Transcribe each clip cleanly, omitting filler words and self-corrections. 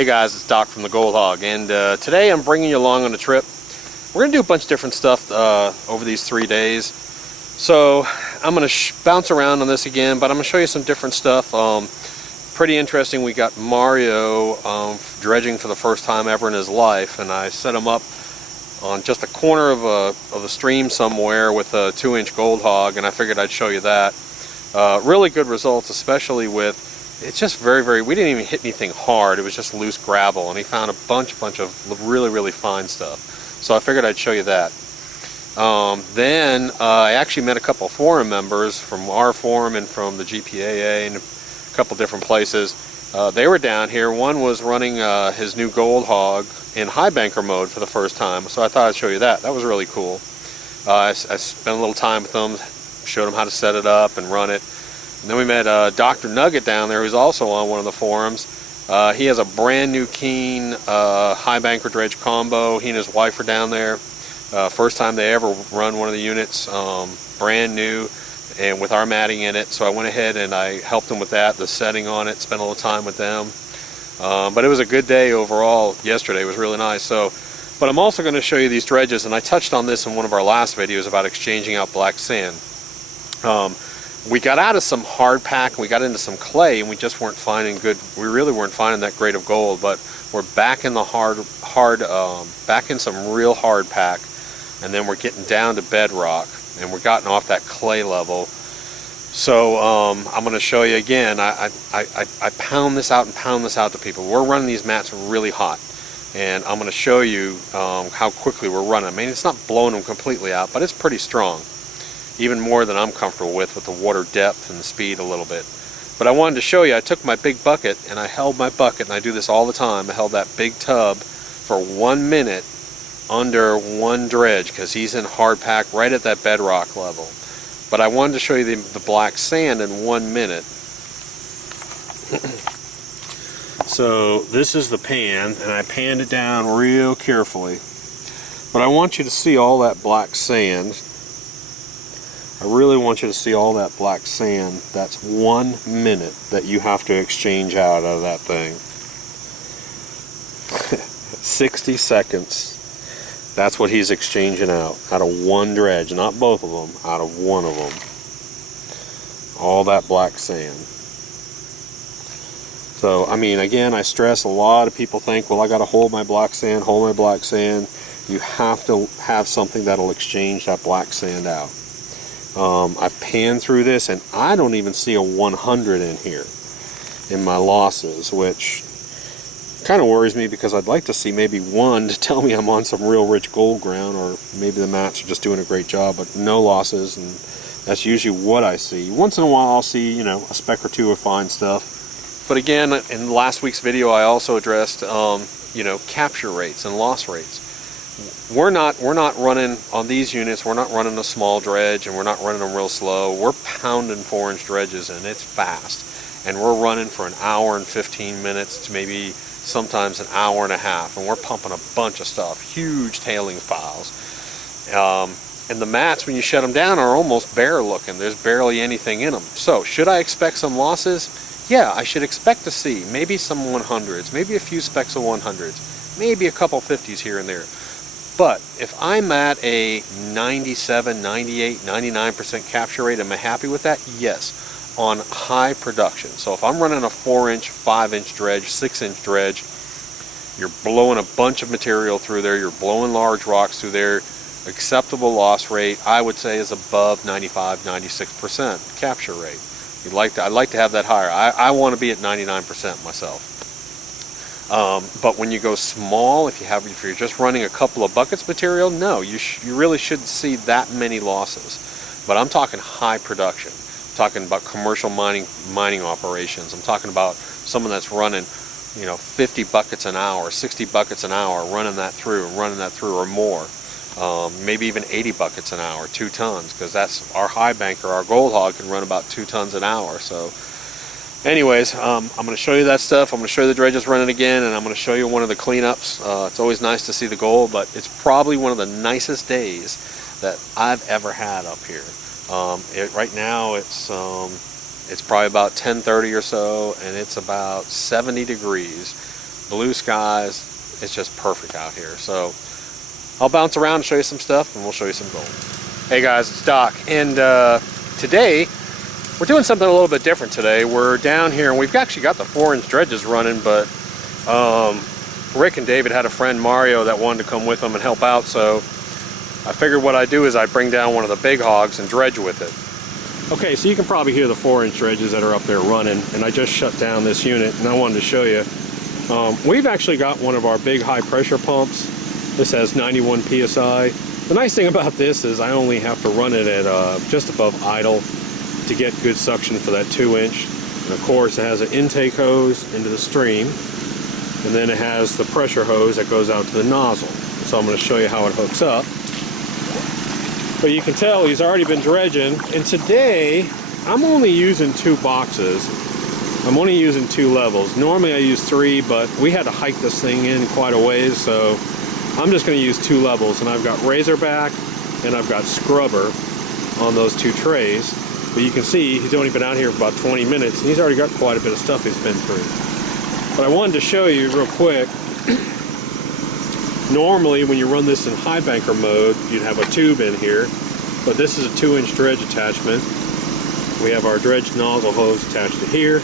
Hey guys, it's Doc from the Goldhog, and today I'm bringing you along on a trip. We're going to do a bunch of different stuff over these 3 days. So I'm going to bounce around on this again, but I'm going to show you some different stuff. Pretty interesting. We got Mario dredging for the first time ever in his life, and I set him up on just a corner of a stream somewhere with a 2-inch Goldhog, and I figured I'd show you that. Really good results, especially with, it's just very, we didn't even hit anything hard. It was just loose gravel, and he found a bunch of really fine stuff. So I figured I'd show you that. Then I actually met a couple of forum members from our forum and from the GPAA and a couple different places. They were down here. One was running his new Goldhog in Highbanker mode for the first time, so I thought I'd show you that. That was really cool. I spent a little time with them, showed them how to set it up and run it. And then we met Dr. Nugget down there, who's also on one of the forums. He has a brand new Keen Highbanker Dredge combo. He and his wife are down there. First time they ever run one of the units, brand new, and with our matting in it. So I went ahead and I helped them with that, the setting on it, spent a little time with them. But it was a good day overall. Yesterday was really nice. But I'm also going to show you these dredges, and I touched on this in one of our last videos about exchanging out black sand. We got out of some hard pack, and we got into some clay, and we just weren't finding good. We really weren't finding that great of gold. But we're back in the back in some real hard pack, and then we're getting down to bedrock, and we're gotten off that clay level. So I'm going to show you again. I pound this out and pound this out to people. We're running these mats really hot, and I'm going to show you how quickly we're running. I mean, it's not blowing them completely out, but it's pretty strong, even more than I'm comfortable with the water depth and the speed a little bit. But I wanted to show you, I took my big bucket and I held my bucket, and I do this all the time. I held that big tub for 1 minute under one dredge because he's in hard pack right at that bedrock level. But I wanted to show you the black sand in 1 minute. So this is the pan, and I panned it down real carefully. But I want you to see all that black sand. I really want you to see all that black sand. That's 1 minute that you have to exchange out of that thing. 60 seconds. That's what he's exchanging out of one dredge. Not both of them, out of one of them. All that black sand. So, I mean, again, I stress, a lot of people think, well, I got to hold my black sand, hold my black sand. You have to have something that'll exchange that black sand out. I've panned through this, and I don't even see a 100 in here in my losses, which kind of worries me because I'd like to see maybe one to tell me I'm on some real rich gold ground, or maybe the mats are just doing a great job, but no losses, and that's usually what I see. Once in a while I'll see, you know, a speck or two of fine stuff. But again, in last week's video I also addressed, you know, capture rates and loss rates. We're not running on these units. We're not running a small dredge, and we're not running them real slow. We're pounding 4-inch dredges, and it's fast. And we're running for an hour and 15 minutes to maybe sometimes an hour and a half, and we're pumping a bunch of stuff, huge tailings piles. And the mats, when you shut them down, are almost bare looking. There's barely anything in them. So should I expect some losses? Yeah, I should expect to see maybe some 100s, maybe a few specks of 100s, maybe a couple 50s here and there. But if I'm at a 97, 98, 99% capture rate, am I happy with that? Yes, on high production. So if I'm running a 4-inch, 5-inch dredge, 6-inch dredge, you're blowing a bunch of material through there, you're blowing large rocks through there, acceptable loss rate, I would say, is above 95, 96% capture rate. I'd like to have that higher. I want to be at 99% myself. But when you go small, if you're just running a couple of buckets material, no, you really shouldn't see that many losses. But I'm talking high production. I'm talking about commercial mining operations. I'm talking about someone that's running, you know, 50 buckets an hour, 60 buckets an hour, running that through or more. Maybe even 80 buckets an hour, 2 tons, because that's our Highbanker. Our Goldhog can run about 2 tons an hour. So anyways, I'm going to show you that stuff. I'm going to show you the dredges running again, and I'm going to show you one of the cleanups. It's always nice to see the gold, but it's probably one of the nicest days that I've ever had up here. Right now it's probably about 10:30 or so, and it's about 70 degrees. blue skies. It's just perfect out here. So I'll bounce around and show you some stuff, and we'll show you some gold. Hey guys, it's Doc, and today we're doing something a little bit different today. We're down here, and we've actually got the 4-inch dredges running, but Rick and David had a friend, Mario, that wanted to come with them and help out, so I figured what I'd do is I'd bring down one of the big hogs and dredge with it. Okay, so you can probably hear the 4-inch dredges that are up there running, and I just shut down this unit, and I wanted to show you. We've actually got one of our big high pressure pumps. This has 91 psi. The nice thing about this is I only have to run it at just above idle to get good suction for that 2-inch. And of course it has an intake hose into the stream, and then it has the pressure hose that goes out to the nozzle. So I'm going to show you how it hooks up. But you can tell he's already been dredging, and today I'm only using 2 boxes. I'm only using 2 levels. Normally I use 3, but we had to hike this thing in quite a ways, so I'm just going to use 2 levels. And I've got Razorback and I've got Scrubber on those 2 trays. But you can see he's only been out here for about 20 minutes, and he's already got quite a bit of stuff he's been through. But I wanted to show you real quick. Normally when you run this in high banker mode, you'd have a tube in here, but this is a 2-inch dredge attachment. We have our dredge nozzle hose attached to here.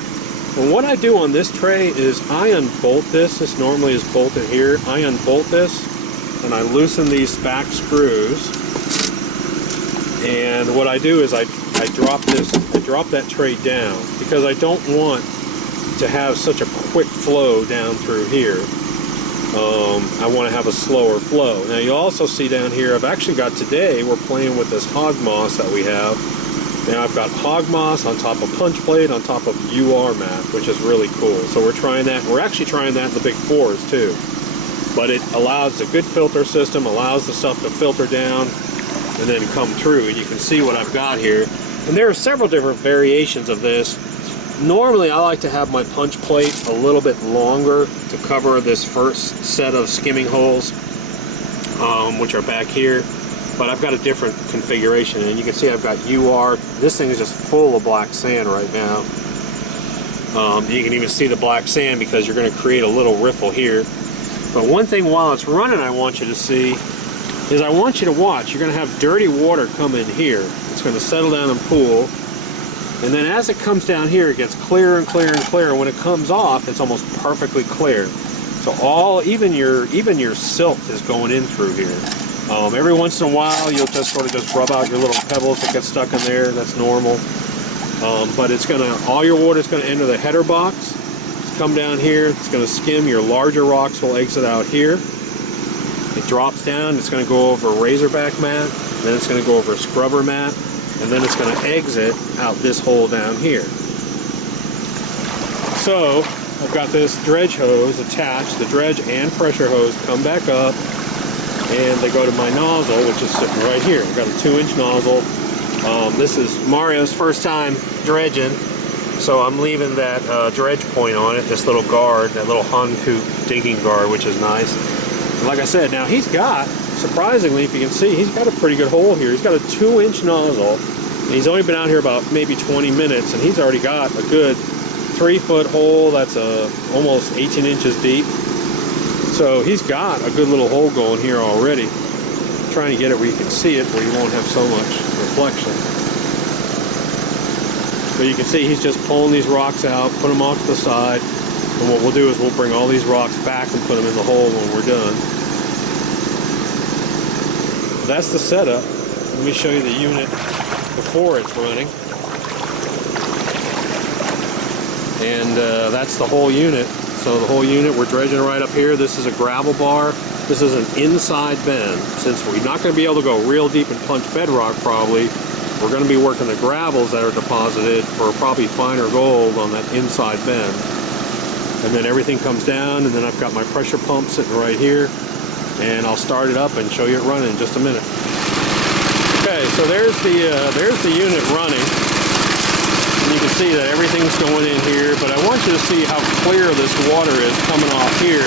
And what I do on this tray is I unbolt this. This normally is bolted here. I unbolt this and I loosen these back screws. And what I do is I drop that tray down, because I don't want to have such a quick flow down through here. I want to have a slower flow. Now you also see down here, I've actually got today, we're playing with this hog moss that we have. Now I've got hog moss on top of punch blade on top of UR mat, which is really cool. So we're trying that. We're actually trying that in the big 4s too. But it allows a good filter system, allows the stuff to filter down and then come through. And you can see what I've got here. And there are several different variations of this. Normally I like to have my punch plate a little bit longer to cover this first set of skimming holes, which are back here. But I've got a different configuration, and you can see I've got UR. This thing is just full of black sand right now. You can even see the black sand because you're going to create a little riffle here. But one thing while it's running I want you to see is I want you to watch. You're going to have dirty water come in here. It's going to settle down and pool. And then as it comes down here, it gets clearer and clearer and clearer. When it comes off, it's almost perfectly clear. So even your silt is going in through here. Every once in a while, you'll just sort of rub out your little pebbles that get stuck in there. That's normal. But all your water is going to enter the header box. Come down here. It's going to skim. Your larger rocks will exit out here. It drops down. It's going to go over a Razorback mat. Then it's going to go over a Scrubber mat. And then it's going to exit out this hole down here. So I've got this dredge hose attached. The dredge and pressure hose come back up, and they go to my nozzle, which is sitting right here. I've got a 2-inch nozzle. This is Mario's first time dredging, so I'm leaving that dredge point on it, this little guard, that little Hankook digging guard, which is nice. And like I said, now he's got, surprisingly, if you can see, he's got a pretty good hole here. He's got a 2-inch nozzle, and he's only been out here about maybe 20 minutes, and he's already got a good 3-foot hole that's almost 18 inches deep. So he's got a good little hole going here already. I'm trying to get it where you can see it, where you won't have so much reflection. But you can see he's just pulling these rocks out, put them off to the side, and what we'll do is we'll bring all these rocks back and put them in the hole when we're done. That's the setup. Let me show you the unit before it's running. And that's the whole unit. So the whole unit, we're dredging right up here. This is a gravel bar. This is an inside bend. Since we're not going to be able to go real deep and punch bedrock probably, we're going to be working the gravels that are deposited for probably finer gold on that inside bend. And then everything comes down, and then I've got my pressure pump sitting right here. And I'll start it up and show you it running in just a minute. Okay, so there's the unit running. And you can see that everything's going in here, but I want you to see how clear this water is coming off here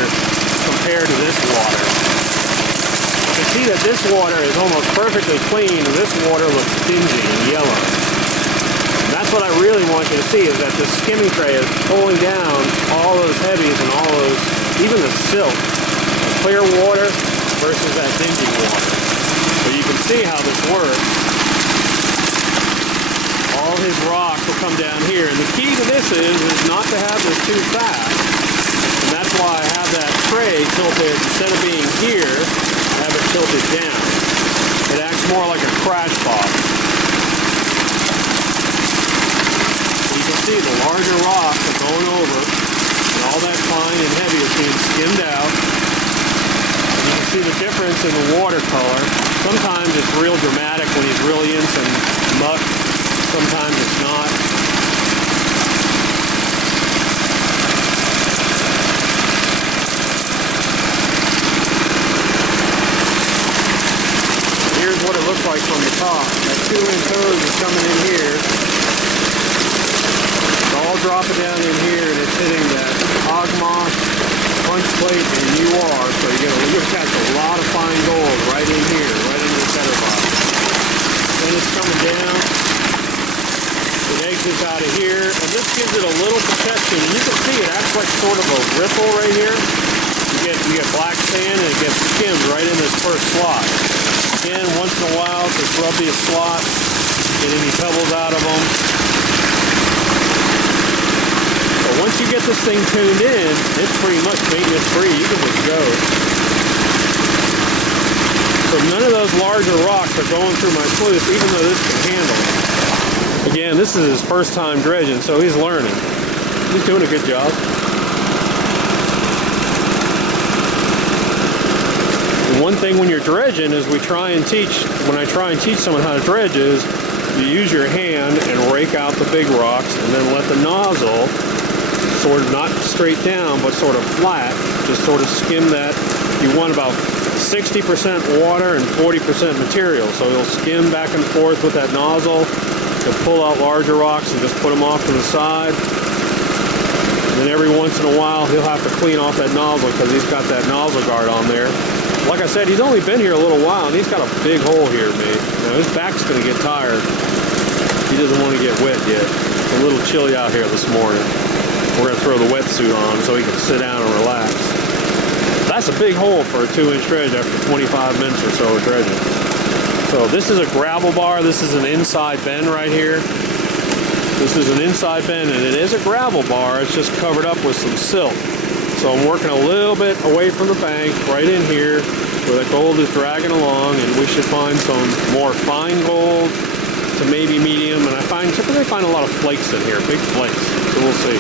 compared to this water. You can see that this water is almost perfectly clean, and this water looks dingy and yellow. And that's what I really want you to see, is that the skimming tray is pulling down all those heavies and all those even the silt, the clear water versus that dingy water. So you can see how this works. All his rocks will come down here, and the key to this is not to have this too fast. And that's why I have that tray tilted, instead of being here, I have it tilted down. It acts more like a crash pot. You can see the larger rocks are going over, and all that fine and heavy is being skimmed out. And you can see the difference in the watercolor. Sometimes it's real dramatic when he's really in some muck. Sometimes it's not. Here's what it looks like from the top. That 2-inch hose is coming in here. It's all dropping down in here, and it's hitting that hog moss, punch plate, and UR. So you're gonna catch a lot of fine gold right in here, right into the feather box. Then it's coming down. It exits out of here, and this gives it a little protection. And you can see it acts like sort of a ripple right here. You get black sand, and it gets skimmed right in this first slot. Again, once in a while, just rub these slots, get any pebbles out of them. But once you get this thing tuned in, it's pretty much maintenance free. You can just go. So none of those larger rocks are going through my sluice, even though this can handle it. Again, this is his first time dredging, so he's learning. He's doing a good job. And one thing when you're dredging is when I try and teach someone how to dredge is you use your hand and rake out the big rocks and then let the nozzle sort of not straight down but sort of flat, just sort of skim that. You want about 60% water and 40% material, so you'll skim back and forth with that nozzle. You'll pull out larger rocks and just put them off to the side. And then every once in a while he'll have to clean off that nozzle because he's got that nozzle guard on there. Like I said, he's only been here a little while and he's got a big hole here, mate. Now his back's going to get tired. He doesn't want to get wet yet. It's a little chilly out here this morning. We're going to throw the wetsuit on so he can sit down and relax. That's a big hole for a 2-inch dredge after 25 minutes or so of dredging. So this is a gravel bar. This is an inside bend right here. This is an inside bend, and it is a gravel bar. It's just covered up with some silt. So I'm working a little bit away from the bank, right in here, where the gold is dragging along, and we should find some more fine gold to maybe medium. And I typically find a lot of flakes in here, big flakes. So we'll see.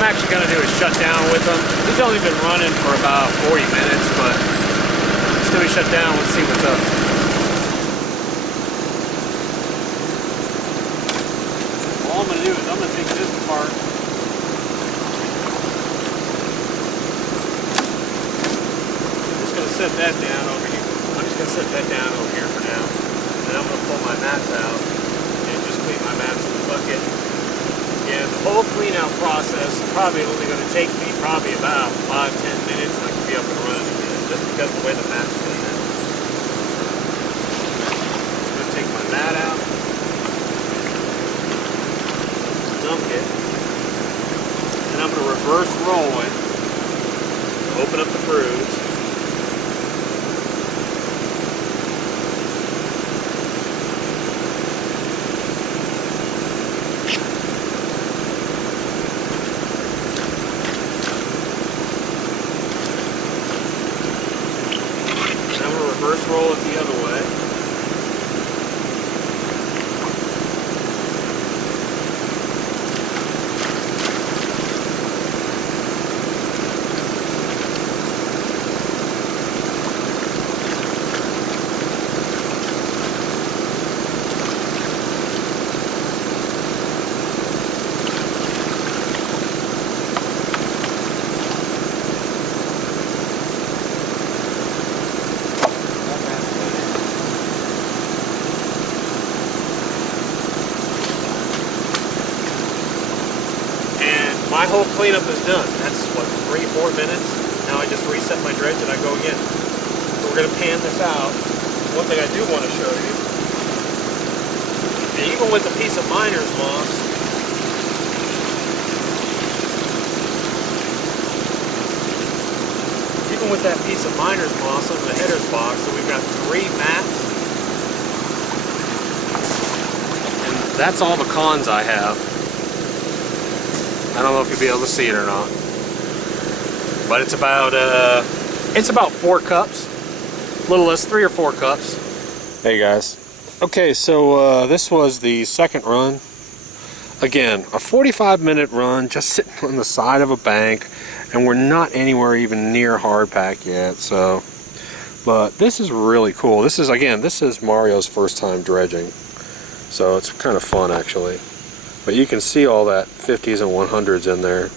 I'm actually going to do a shutdown with him. He's only been running for about 40 minutes, but it's going to be shut down. Let's see what's up. All I'm going to do is I'm going to take this apart. I'm just going to set that down over here. I'm just going to set that down over here for now. And then I'm going to pull my mats out and just clean my mats in the bucket. And the whole clean out process is probably only going to take me probably about 5-10 minutes, and I can be up and running again, just because of the way the mat's clean out. I'm going to take my mat out, dump it, and I'm going to reverse roll it, open up the grooves. roll it the other way. My whole cleanup is done. That's what, 3-4 minutes. Now I just reset my dredge and I go again. So we're going to pan this out. One thing I do want to show you, and even with a piece of miner's moss, even with that piece of miner's moss on the header's box, so we've got 3 mats. And that's all the cons I have. I don't know if you'll be able to see it or not, but it's about 4 cups, a little less, 3 or 4 cups. Hey guys, okay, so this was the second run. Again, a 45-minute run, just sitting on the side of a bank, and we're not anywhere even near hard pack yet. So, but this is really cool. This is Mario's first time dredging, so it's kind of fun actually. But you can see all that 50s and 100s in there.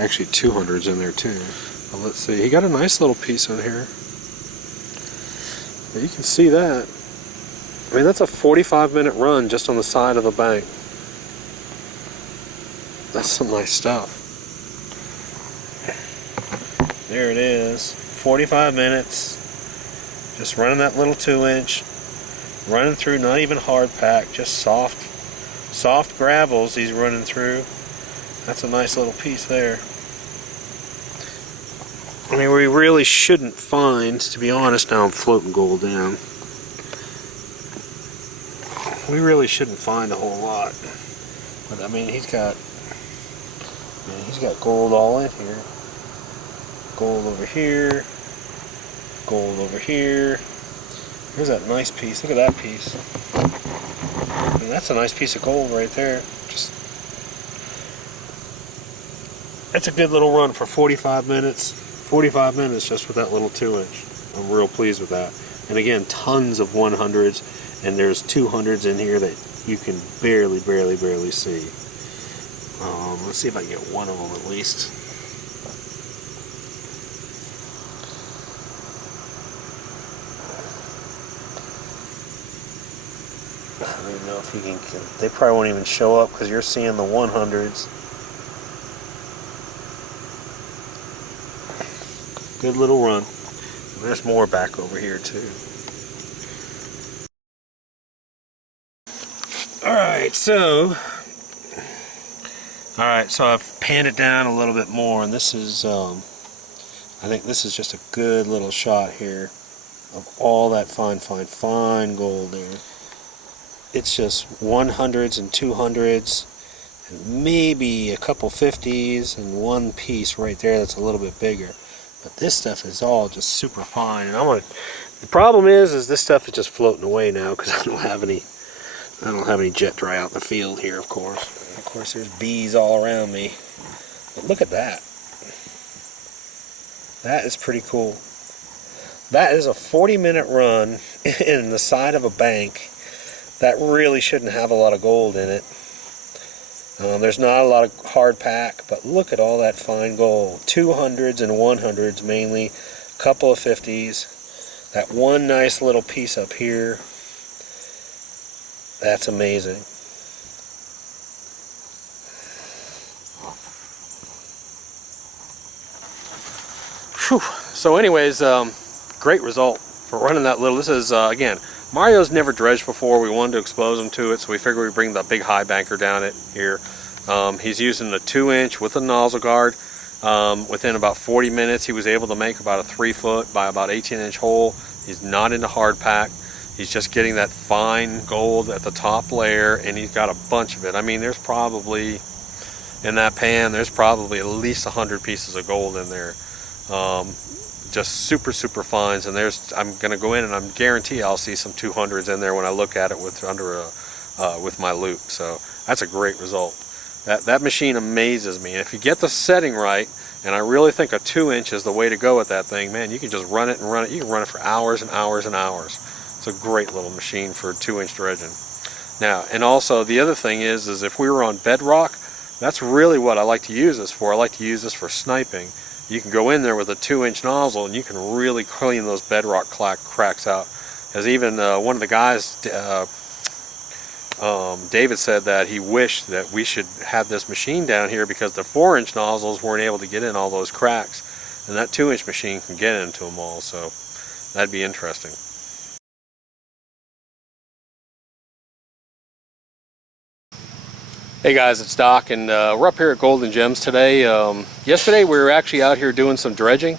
Actually 200s in there too. But let's see, he got a nice little piece in here. But you can see that. I mean, that's a 45-minute run just on the side of a bank. That's some nice stuff. There it is, 45 minutes. Just running that little 2-inch. Running through, not even hard pack, just soft gravels he's running through. That's a nice little piece there. I mean, we really shouldn't find, to be honest, now I'm floating gold down. We really shouldn't find a whole lot. But I mean, he's got gold all in here. Gold over here. Gold over here. Here's that nice piece. Look at that piece. And that's a nice piece of gold right there. That's a good little run for 45 minutes. 45 minutes just with that little 2-inch. I'm real pleased with that. And again, tons of 100s, and there's 200s in here that you can barely see. Let's see if I can get one of them at least. I don't even know if you can. They probably won't even show up because you're seeing the 100s. Good little run. There's more back over here too. Alright, so I've panned it down a little bit more, and this is I think this is just a good little shot here of all that fine gold there. It's just 100s and 200s, and maybe a couple 50s, and one piece right there that's a little bit bigger. But this stuff is all just super fine, and the problem is this stuff is just floating away now because I don't have any jet dry out in the field here, of course. And of course, there's bees all around me. But look at that. That is pretty cool. That is a 40-minute run in the side of a bank. That really shouldn't have a lot of gold in it. There's not a lot of hard pack, but look at all that fine gold. 200s and 100s mainly, a couple of 50s. That one nice little piece up here. That's amazing. Whew. So anyways, great result for running that little. This is, again, Mario's never dredged before. We wanted to expose him to it, so we figured we'd bring the big high banker down it here. He's using a 2-inch with a nozzle guard. Within about 40 minutes, he was able to make about a 3-foot by about 18-inch hole. He's not into hard pack. He's just getting that fine gold at the top layer, and he's got a bunch of it. I mean, there's probably, in that pan, there's probably at least 100 pieces of gold in there. just super fines. And I'm going to go in and I'm guarantee I'll see some 200s in there when I look at it with with my loop. So that's a great result. That machine amazes me. And if you get the setting right, and I really think a 2-inch is the way to go with that thing, man, you can just run it and run it. You can run it for hours and hours and hours. It's a great little machine for 2-inch dredging. Now, and also the other thing is if we were on bedrock, that's really what I like to use this for. I like to use this for sniping. You can go in there with a 2-inch nozzle and you can really clean those bedrock cracks out. As even one of the guys, David, said that he wished that we should have this machine down here because the 4-inch nozzles weren't able to get in all those cracks, and that 2-inch machine can get into them all, so that'd be interesting. Hey guys, it's Doc, and we're up here at Golden Gems today. Yesterday we were actually out here doing some dredging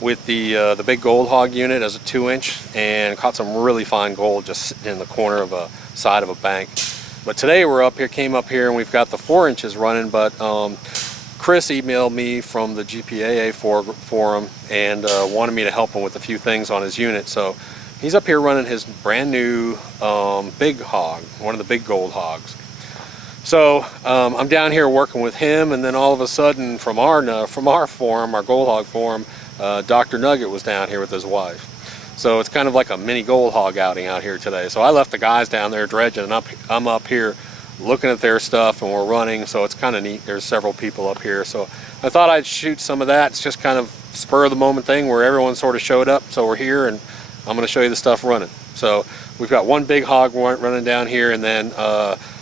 with the big Goldhog unit as a 2-inch, and caught some really fine gold just sitting in the corner of a side of a bank. But today we're up here, came up here, and we've got the 4 inches running. But Chris emailed me from the GPAA forum and wanted me to help him with a few things on his unit. So he's up here running his brand new big hog, one of the big gold hogs. So I'm down here working with him, and then all of a sudden from our forum, our Goldhog forum, Dr. Nugget was down here with his wife. So it's kind of like a mini Goldhog outing out here today. So I left the guys down there dredging, and I'm up here looking at their stuff, and we're running. So it's kind of neat. There's several people up here. So I thought I'd shoot some of that. It's just kind of spur of the moment thing where everyone sort of showed up. So we're here, and I'm going to show you the stuff running. So we've got one big hog running down here, and then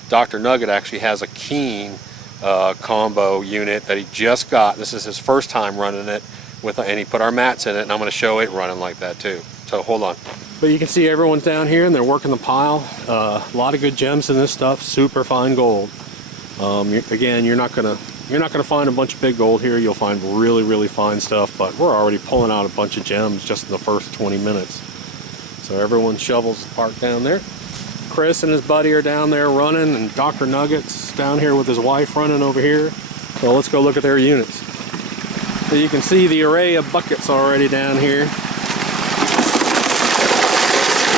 Dr. Nugget actually has a Keen combo unit that he just got. This is his first time running it, and he put our mats in it, and I'm going to show it running like that too. So hold on. But you can see everyone's down here and they're working the pile. A lot of good gems in this stuff, super fine gold. Again, you're not gonna find a bunch of big gold here. You'll find really fine stuff, but we're already pulling out a bunch of gems just in the first 20 minutes. So everyone shovels the park down there. Chris and his buddy are down there running, and Dr. Nugget's down here with his wife running over here. So let's go look at their units. So you can see the array of buckets already down here.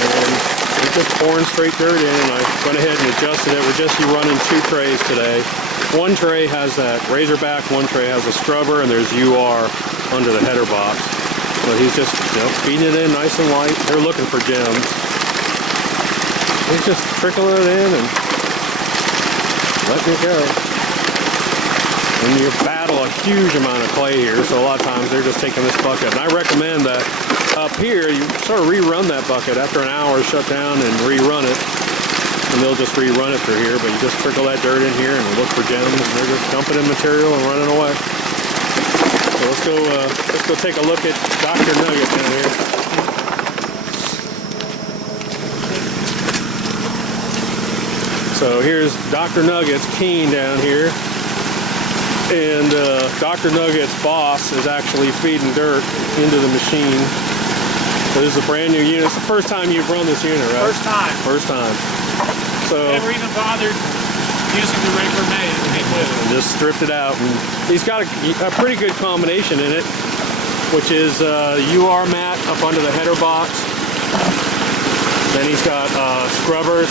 And we're just pouring straight dirt in, and I went ahead and adjusted it. We're just running 2 trays today. One tray has that razorback, one tray has a scrubber, and there's UR under the header box. So he's just, feeding it in nice and light. They're looking for gems. He's just trickling it in and letting it go. And you battle a huge amount of clay here, so a lot of times they're just taking this bucket. And I recommend that up here, you sort of rerun that bucket after an hour, shut down and rerun it. And they'll just rerun it through here, but you just trickle that dirt in here and look for gems, and they're just dumping in material and running away. So let's go take a look at Dr. Nugget down here. So here's Dr. Nugget's Keen down here, and Dr. Nugget's boss is actually feeding dirt into the machine. So this is a brand new unit. It's the first time you've run this unit, right? First time. First time. So never even bothered using the Raker May and just stripped it out. And he's got a pretty good combination in it, which is UR mat up under the header box. Then he's got scrubbers.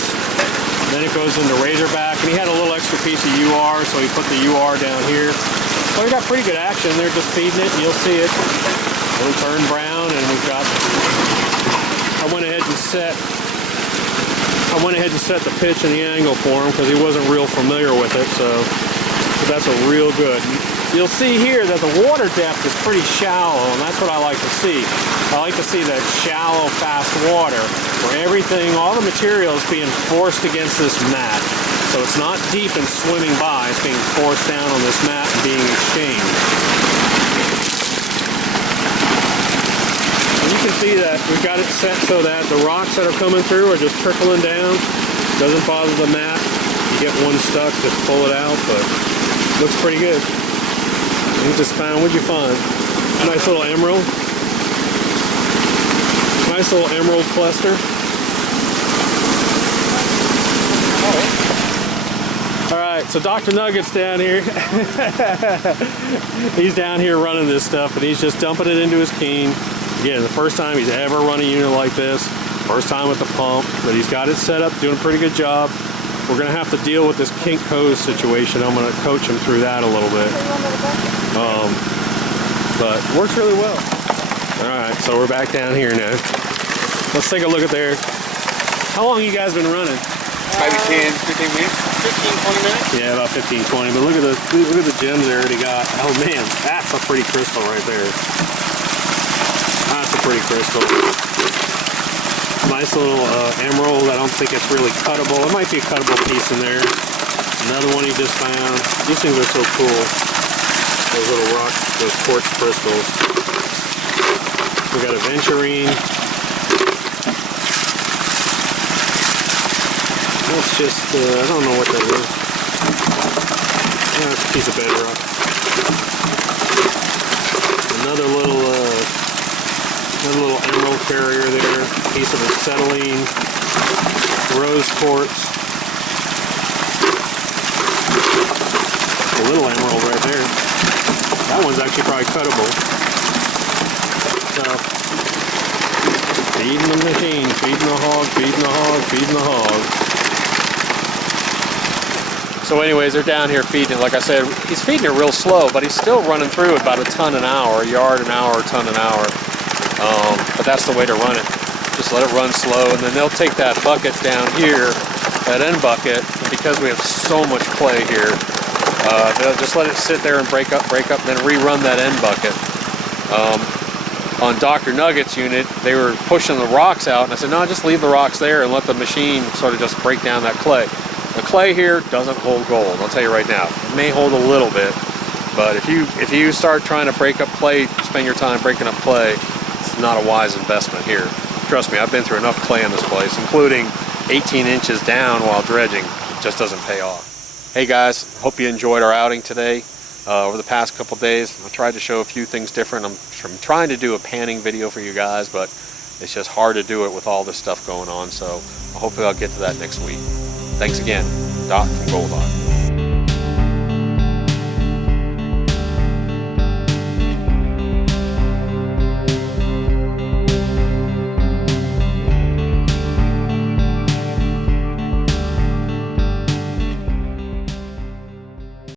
Then it goes into razorback, and he had a little extra piece of UR, so he put the UR down here. So we got pretty good action. They're just feeding it, and you'll see it. It'll turn brown, and we've got. I went ahead and set the pitch and the angle for him because he wasn't real familiar with it. So that's a real good. You'll see here that the water depth is pretty shallow, and that's what I like to see. I like to see that shallow, fast water where everything, all the material is being forced against this mat. So it's not deep and swimming by, it's being forced down on this mat and being exchanged. And you can see that we've got it set so that the rocks that are coming through are just trickling down. Doesn't bother the mat. You get one stuck, just pull it out, but it looks pretty good. You just found, what'd you find? A nice little emerald. Nice little emerald cluster. All right, right, so Dr. Nugget's down here. He's down here running this stuff, and he's just dumping it into his keen. Again, the first time he's ever run a unit like this. First time with the pump, but he's got it set up, doing a pretty good job. We're gonna have to deal with this kink hose situation. I'm gonna coach him through that a little bit. But it works really well. All right, so we're back down here now. Let's take a look at there. How long you guys been running? Maybe 10, 15 minutes. 15, 20 minutes? Yeah, about 15, 20. But look at the gems they already got. Oh man, that's a pretty crystal right there. That's a pretty crystal. Nice little emerald. I don't think it's really cuttable. It might be a cuttable piece in there. Another one he just found. These things are so cool. Those little rock, those quartz crystals. We got a venturine. That's just, I don't know what that is. Yeah, it's a piece of bedrock. Another little emerald carrier there. Piece of acetylene. Rose quartz. A little emerald right there. That one's actually probably cuttable. So, feeding the machine, feeding the hog, feeding the hog, feeding the hog. So anyways, they're down here feeding it. Like I said, he's feeding it real slow, but he's still running through about a ton an hour, a yard an hour, a ton an hour. But that's the way to run it. Just let it run slow, and then they'll take that bucket down here, that end bucket, and because we have so much clay here, they'll just let it sit there and break up, then rerun that end bucket. On Dr. Nugget's unit, they were pushing the rocks out, and I said, no, just leave the rocks there and let the machine sort of just break down that clay. The clay here doesn't hold gold, I'll tell you right now. It may hold a little bit, but if you start trying to break up clay, spend your time breaking up clay, it's not a wise investment here. Trust me, I've been through enough clay in this place, including 18 inches down while dredging. It just doesn't pay off. Hey guys, hope you enjoyed our outing today. Over the past couple days, I tried to show a few things different. I'm trying to do a panning video for you guys, but it's just hard to do it with all this stuff going on, so hopefully I'll get to that next week. Thanks again, Doc from Goldhog.